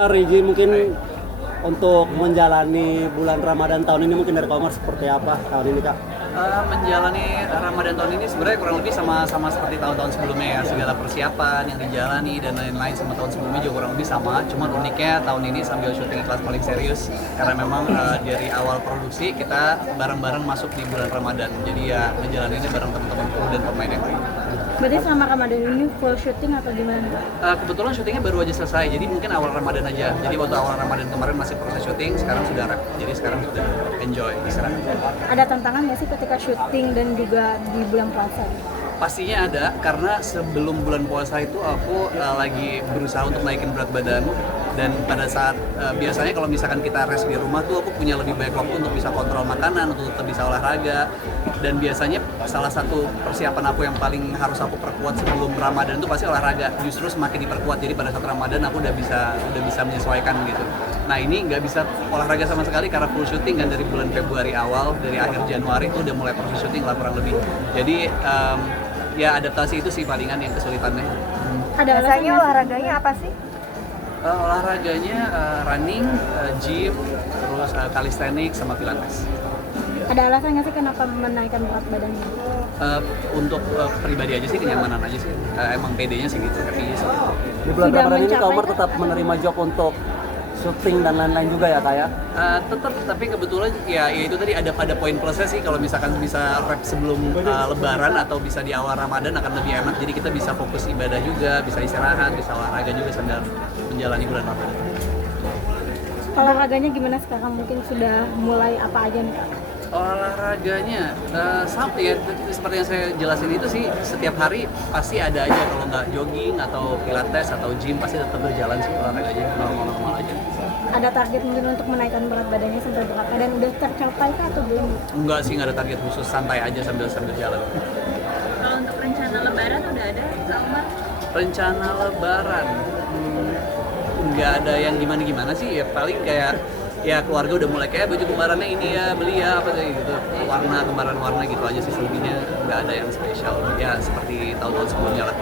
Riji, mungkin untuk menjalani bulan Ramadan tahun ini mungkin dari Komar seperti apa tahun ini, Kak? Menjalani Ramadan tahun ini sebenarnya kurang lebih sama seperti tahun-tahun sebelumnya ya, segala persiapan yang dijalani dan lain-lain sama tahun sebelumnya juga kurang lebih sama. Cuman uniknya tahun ini sambil syuting kelas paling serius karena memang dari awal produksi kita bareng-bareng masuk di bulan Ramadan. Jadi ya menjalani ini bareng teman-teman kru dan pemain yang lain. Berarti selama Ramadan ini full syuting atau gimana? Kebetulan syutingnya baru aja selesai, jadi mungkin awal Ramadan aja. Jadi waktu awal Ramadan kemarin masih proses syuting, sekarang sudah wrap. Jadi sekarang sudah enjoy, istirahat. Ada tantangan nggak sih ketika syuting dan juga di bulan puasa? Pastinya ada, karena sebelum bulan puasa itu aku lagi berusaha untuk naikin berat badan. Dan pada saat biasanya kalau misalkan kita rest di rumah tuh aku punya lebih banyak waktu untuk bisa kontrol makanan, untuk tetap bisa olahraga. Dan biasanya salah satu persiapan aku yang paling harus aku perkuat sebelum Ramadan itu pasti olahraga. Justru semakin diperkuat, jadi pada saat Ramadan aku udah bisa menyesuaikan gitu. Nah ini nggak bisa olahraga sama sekali karena full syuting kan dari bulan Februari awal, dari akhir Januari itu udah mulai proses syuting lah kurang lebih. Jadi ya adaptasi itu sih palingan yang kesulitannya. Ada Biasanya olahraganya apa sih? Olahraganya running, gym, terus calisthenics sama pilates. Ada alasan nggak sih kenapa menaikkan berat badannya? Untuk pribadi aja sih, kenyamanan aja sih. Emang PD-nya sih gitu, happy sih. Di bulan Sudah Ramadan ini mencapai Komar kah? tetap menerima job untuk syuting dan lain-lain juga ya, Kak ya? Tetap, tapi kebetulan ya itu tadi ada poin plusnya sih kalau misalkan bisa rep sebelum Lebaran atau bisa di awal Ramadan akan lebih enak. Jadi kita bisa fokus ibadah juga, bisa istirahat, bisa olahraga juga sambil menjalani bulan Ramadan. Olahraganya gimana sekarang? Mungkin sudah mulai apa aja nih Kak? Olahraganya sama ya seperti yang saya jelasin itu sih, setiap hari pasti ada aja, kalau nggak jogging atau pilates atau gym pasti tetap berjalan sih, olahraganya normal-normal aja. Ada target mungkin untuk menaikkan berat badannya sampai berapa dan udah tercapai kah atau belum? Enggak sih, nggak ada target khusus, santai aja sambil jalan. Kalau untuk rencana lebaran udah ada Salma? Rencana lebaran nggak ada yang gimana sih, ya paling kayak ya keluarga udah mulai kayak baju kembarannya ini ya, beli ya apa kayak gitu, warna gitu aja sih, selebihnya nggak ada yang spesial ya seperti tahun-tahun sebelumnya lah.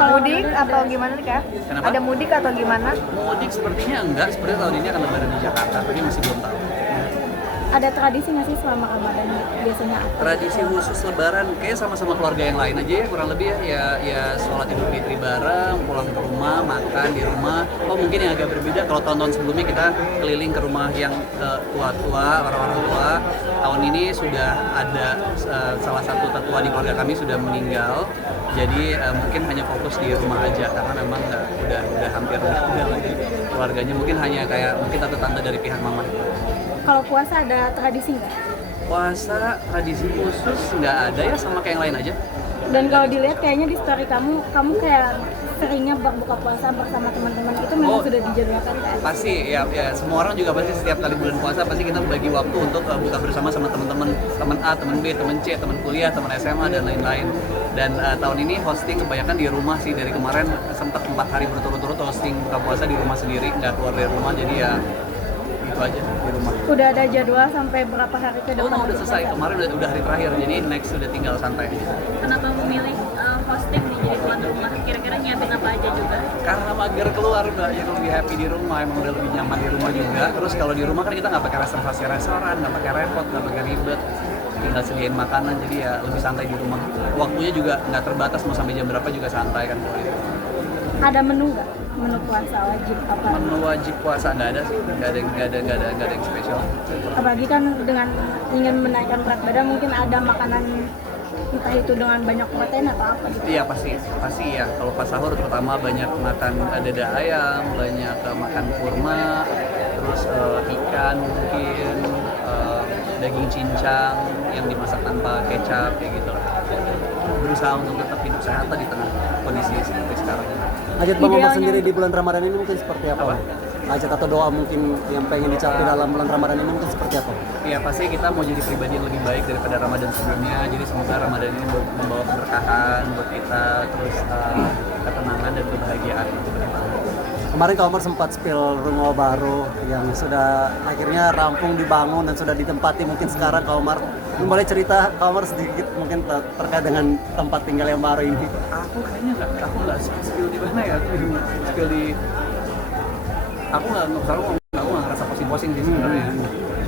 Mudik atau gimana nih Kak? Kenapa? Ada mudik atau gimana? Mudik sepertinya enggak, sepertinya tahun ini akan lebaran di Jakarta, tapi masih belum tahu. Ada tradisi nggak sih selama Ramadan biasanya apa? Tradisi khusus lebaran kayak sama-sama keluarga yang lain aja ya, kurang lebih ya sholat Idul Fitri bareng, pulang ke rumah, makan di rumah. Mungkin yang agak berbeda, kalau tahun-tahun sebelumnya kita keliling ke rumah yang tua-tua, orang-orang tua. Tahun ini sudah ada salah satu tetua di keluarga kami sudah meninggal, jadi mungkin hanya fokus di rumah aja karena memang udah hampir nggak ada lagi keluarganya, mungkin hanya kayak mungkin tante-tante dari pihak mama. Kalau puasa ada tradisi nggak? Puasa tradisi khusus nggak ada ya, sama kayak yang lain aja. Dan kalau dilihat kayaknya di story kamu kayak seringnya berbuka puasa bersama teman-teman, itu memang sudah dijadwalkan kan? Pasti ya semua orang juga pasti setiap kali bulan puasa pasti kita bagi waktu untuk buka bersama sama teman-teman, teman A, teman B, teman C, teman kuliah, teman SMA dan lain-lain. Dan tahun ini hosting kebanyakan di rumah sih, dari kemarin sempat 4 hari berturut-turut hosting buka puasa di rumah sendiri, nggak keluar dari rumah, jadi ya itu aja di rumah. Udah ada jadwal sampai berapa hari ke depan? Udah selesai, kemarin udah hari terakhir, jadi next udah tinggal santai aja. Kenapa memilih hosting nih jadi tuan rumah? Kira-kira nyiapin apa aja juga? Karena mager keluar mbak, jadi lebih happy di rumah, emang udah lebih nyaman di rumah juga. Terus kalau di rumah kan kita nggak pakai reservasi restoran, nggak pakai repot, nggak pakai ribet, tinggal sediain makanan, jadi ya lebih santai di rumah. Waktunya juga nggak terbatas, mau sampai jam berapa juga santai kan kalau itu. Ada menu nggak? Menu puasa wajib apa? Menu wajib puasa nggak ada sih, nggak ada yang spesial. Apalagi kan dengan ingin menaikkan berat badan mungkin ada makanan entah itu dengan banyak protein atau apa gitu. Iya pasti ya. Kalau pas sahur terutama banyak makan dada ayam, banyak makan kurma, terus ikan mungkin, daging cincang yang dimasak tanpa kecap kayak gitu lah. Berusaha untuk tetap hidup sehat di tengah kondisi seperti sekarang. Hajat Bang Komar Idealnya sendiri di bulan Ramadan ini mungkin seperti apa? Hajat atau doa mungkin yang pengen dicapai dalam bulan Ramadan ini mungkin seperti apa? Ya pasti kita mau jadi pribadi yang lebih baik daripada Ramadan sebelumnya. Jadi semoga Ramadan ini membawa keberkahan buat kita, terus ketenangan dan kebahagiaan. Kemarin Kak Omar sempat spill rumah baru yang sudah akhirnya rampung dibangun dan sudah ditempati. Mungkin sekarang Kak Omar boleh cerita Kak Omar sedikit mungkin terkait dengan tempat tinggal yang baru ini. Aku kayaknya aku nggak spill di mana ya, aku spill di aku nggak ngerasa posing-posing sih sebenarnya.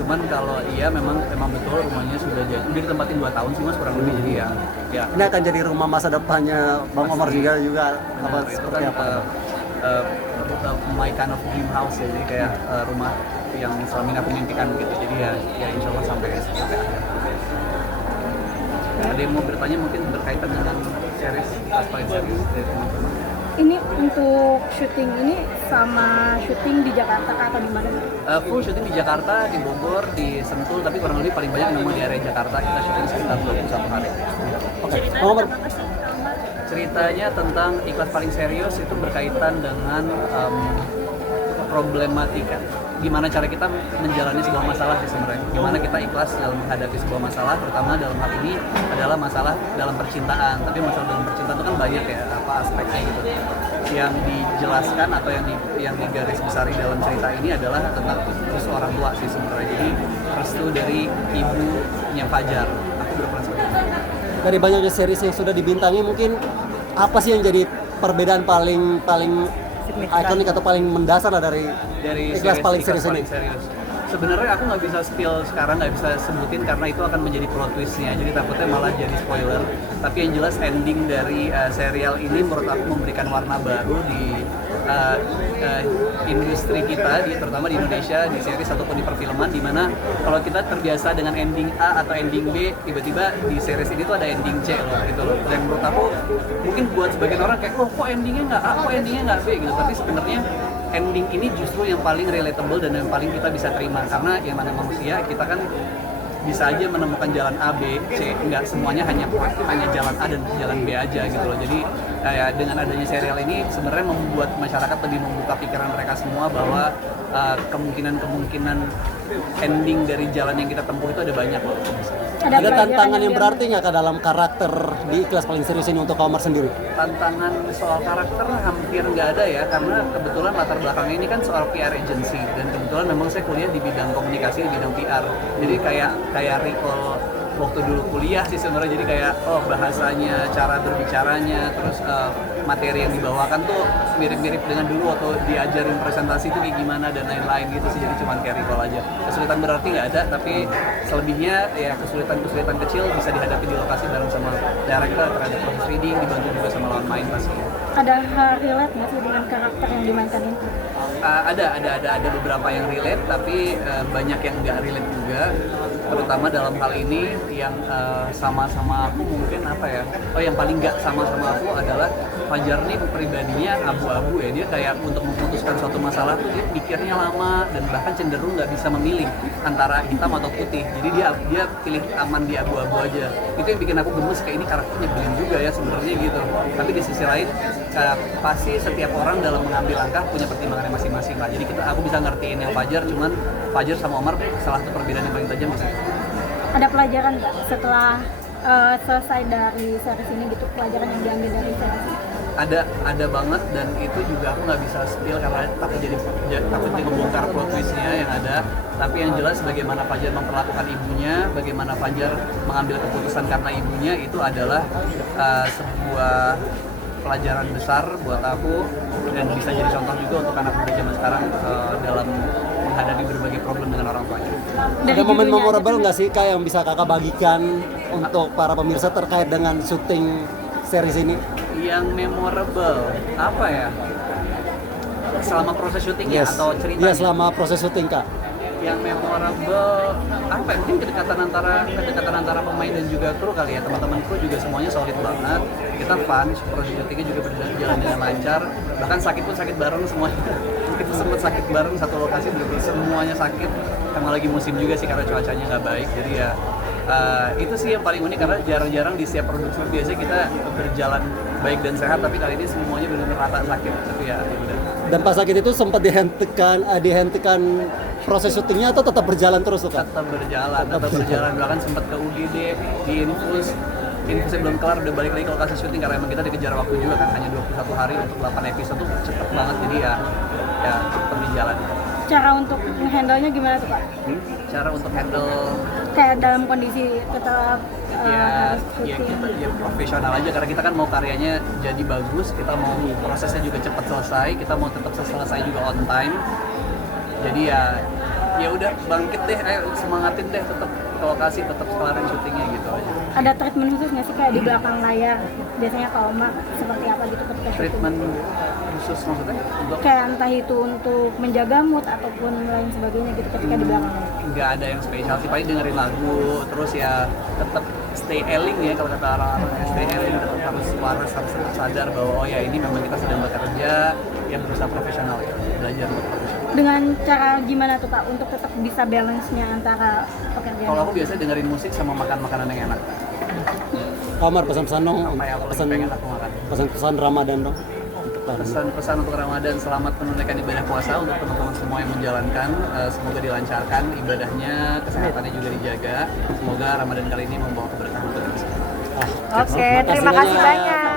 Cuman kalau iya memang betul rumahnya sudah jadi, udah ditempatin 2 tahun sih mas kurang lebih, jadi ya Ini akan jadi rumah masa depannya Bang Omar juga apa itu seperti kan apa? My kind of dream house ya, jadi kayak rumah yang selama ini aku mimpikan gitu, jadi ya insya Allah sampai akhir. Ada yang mau bertanya mungkin berkaitan dengan series Aspal Series dari teman-teman? Ini untuk syuting ini sama syuting di Jakarta kah atau di mana? Full syuting di Jakarta, di Bogor, di Sentul, tapi kurang lebih paling banyak memang di area Jakarta. Kita syuting sekitar 21 hari. Ceritanya Bang Omar, tentang apa sih, Kak Omar? Ceritanya tentang Ikhlas Paling Serius itu berkaitan dengan problematika. Gimana cara kita menjalani sebuah masalah sih sebenarnya. Gimana kita ikhlas dalam menghadapi sebuah masalah, terutama dalam hal ini adalah masalah dalam percintaan. Tapi masalah dalam percintaan itu kan banyak ya apa aspeknya gitu. Yang dijelaskan atau yang digaris besari dalam cerita ini adalah tentang restu orang tua sih sebenarnya. Jadi restu dari ibunya Fajar. Aku berperan sebagai ibu. dari banyaknya series yang sudah dibintangi mungkin apa sih yang jadi perbedaan paling ikonik atau paling mendasar lah dari Ikhlas Paling Serius ini? Sebenarnya aku nggak bisa spill sekarang, nggak bisa sebutin karena itu akan menjadi plot twistnya, jadi takutnya malah jadi spoiler. Tapi yang jelas ending dari serial ini menurut aku memberikan warna baru di industri kita, terutama di Indonesia, di series ataupun di perfilman, dimana kalau kita terbiasa dengan ending A atau ending B, tiba-tiba di series ini tuh ada ending C loh gitu loh. Dan menurut aku mungkin buat sebagian orang kayak kok endingnya nggak A, kok endingnya nggak B gitu, tapi sebenarnya ending ini justru yang paling relatable dan yang paling kita bisa terima, karena yang mana manusia kita kan bisa aja menemukan jalan A, B, C, nggak semuanya hanya jalan A dan jalan B aja gitu loh. Jadi ya, dengan adanya serial ini sebenarnya membuat masyarakat lebih membuka pikiran mereka semua bahwa kemungkinan ending dari jalan yang kita tempuh itu ada banyak loh. Ada pelajaran tantangan yang dia- berarti nggak ke dalam karakter di Ikhlas Paling Serius ini untuk Kak Omar sendiri? Tantangan soal karakter hampir nggak ada ya, karena kebetulan latar belakangnya ini kan soal PR agency, dan kebetulan memang saya kuliah di bidang komunikasi, di bidang PR, jadi kayak recall waktu dulu kuliah sih sebenarnya, jadi kayak bahasanya, cara berbicaranya, terus materi yang dibawakan tuh mirip-mirip dengan dulu waktu diajarin presentasi itu kayak gimana dan lain-lain gitu sih, jadi cuma kayak recall aja. Kesulitan berarti nggak ada, tapi selebihnya ya kesulitan kecil bisa dihadapi di lokasi bareng sama director, terhadap proses reading, dibantu juga sama lawan main pasti. Ada hal relate nggak sih dengan karakter yang dimainkan ini? Ada beberapa yang relate, tapi banyak yang nggak relate juga, terutama dalam hal ini yang sama-sama aku mungkin apa ya, yang paling nggak sama-sama aku adalah Fajar nih pribadinya abu-abu ya, dia kayak untuk memutuskan suatu masalah tuh dia pikirnya lama dan bahkan cenderung nggak bisa memilih antara hitam atau putih, jadi dia pilih aman di abu-abu aja. Itu yang bikin aku gemes, kayak ini karakternya nyebelin juga ya sebenarnya gitu. Tapi di sisi lain pasti setiap orang dalam mengambil langkah punya pertimbangannya masing-masing lah. Jadi aku bisa ngertiin yang Fajar, cuman Fajar sama Omar salah satu perbedaan yang paling tajam sih. Ada pelajaran nggak setelah selesai dari series ini gitu, pelajaran yang diambil dari series ini? Ada banget, dan itu juga aku nggak bisa spill karena takut ngebongkar plot twistnya yang ada. Tapi yang jelas bagaimana Fajar memperlakukan ibunya, bagaimana Fajar mengambil keputusan karena ibunya, itu adalah sebuah pelajaran besar buat aku dan bisa jadi contoh juga untuk anak muda zaman sekarang dalam menghadapi berbagai problem dengan orang tuanya. Ada momen memorable nggak sih Kak yang bisa Kakak bagikan untuk para pemirsa terkait dengan syuting series ini? Yang memorable apa ya? Selama proses syutingnya atau ceritanya? Iya, selama proses syuting Kak. Yang memorable apa ya? Mungkin kedekatan antara pemain dan juga kru kali ya. Teman-teman kru juga semuanya solid banget. Kita fun, proses syutingnya juga berjalan dengan lancar. Bahkan sakit pun sakit bareng semuanya. Kita sempat sakit bareng satu lokasi, bener-bener semuanya sakit. Karena lagi musim juga sih, karena cuacanya nggak baik. Jadi ya itu sih yang paling unik, karena jarang-jarang di setiap produksi biasanya kita berjalan baik dan sehat, tapi kali ini semuanya benar-benar rata sakit. Tapi ya udah. Dan pas sakit itu sempat dihentikan proses syutingnya atau tetap berjalan terus tuh Kak? tetap berjalan, bahkan sempat ke UGD, di infusnya belum kelar, udah balik lagi ke lokasi syuting karena emang kita dikejar waktu juga kan, hanya 21 hari untuk 8 episode tuh cepet banget, jadi ya tetap di jalan. cara untuk menghandle-nya gimana tuh Kak? Cara untuk handle Kayak dalam kondisi tetap ya, harus ya syuting. kita ya profesional aja karena kita kan mau karyanya jadi bagus, kita mau prosesnya juga cepat selesai, kita mau tetap selesai juga on time. Jadi ya udah bangkit deh, ayo semangatin deh, tetap ke lokasi, tetap kelarin syutingnya gitu aja. Ada treatment khusus nggak sih kayak di belakang layar? Biasanya kalau Omar seperti apa gitu ketika syuting? Treatment khusus maksudnya untuk Kayak entah itu untuk menjaga mood ataupun lain sebagainya gitu ketika di belakang layar. nggak ada yang spesial sih, paling dengerin lagu, terus ya tetap stay ailing ya kalau kata orang-orang ya, stay ailing, tetap harus waras, harus sadar bahwa oh ya ini memang kita sedang bekerja, yang berusaha profesional ya, belajar untuk profesional. Dengan cara gimana tuh Kak untuk tetap bisa balance-nya antara pekerjaan? Kalau aku biasanya dengerin musik sama makan makanan yang enak. Kak Omar pesan-pesan dong, Apa yang aku lagi pesan pengen aku makan. pesan Ramadan dong. Pesan-pesan untuk Ramadan, selamat menunaikan ibadah puasa untuk teman-teman semua yang menjalankan. Semoga dilancarkan ibadahnya, kesehatannya juga dijaga. Semoga Ramadan kali ini membawa keberkahan untuk kita semua. Oke, terima kasih banyak.